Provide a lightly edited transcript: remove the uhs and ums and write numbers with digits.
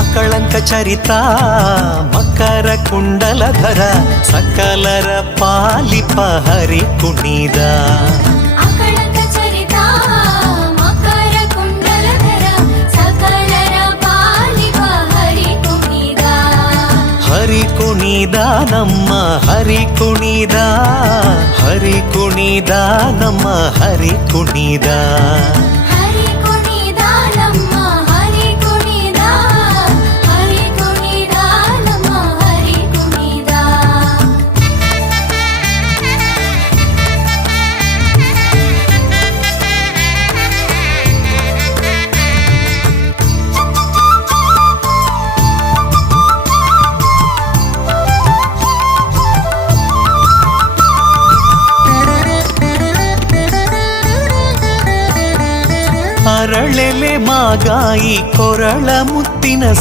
ಅಕಳಂಕ ಚರಿತ ಮಕರ ಕುಂಡಲಧರ ಸಕಲರ ಪಾಲಿಪ ಹರಿ ಕುಣಿದ ಅಕಳಂಕ ಚರಿತ ಮಕರ ಕುಂಡಲಧರ ಸಕಲರ ಪಾಲಿಪ ಹರಿ ಕುಣಿದ ಹರಿ ಕುಣಿದ ನಮ್ಮ ಹರಿ ಕುಣಿದ ಹರಿ ಕುಣಿದ ನಮ್ಮ ಹರಿ ಕುಣಿದ ಹರಿ ಕುಣಿದ ನಮ್ಮ ಹರಿ ಕುಣಿದ ಹರಿ ಕುಣಿದ ನಮ್ಮ ಹರಿ ಕುಣಿದ ಅರಳೆಲೆ ಮಾಗಾಯಿ ಕೊರಳ ಮುತ್ತಿನ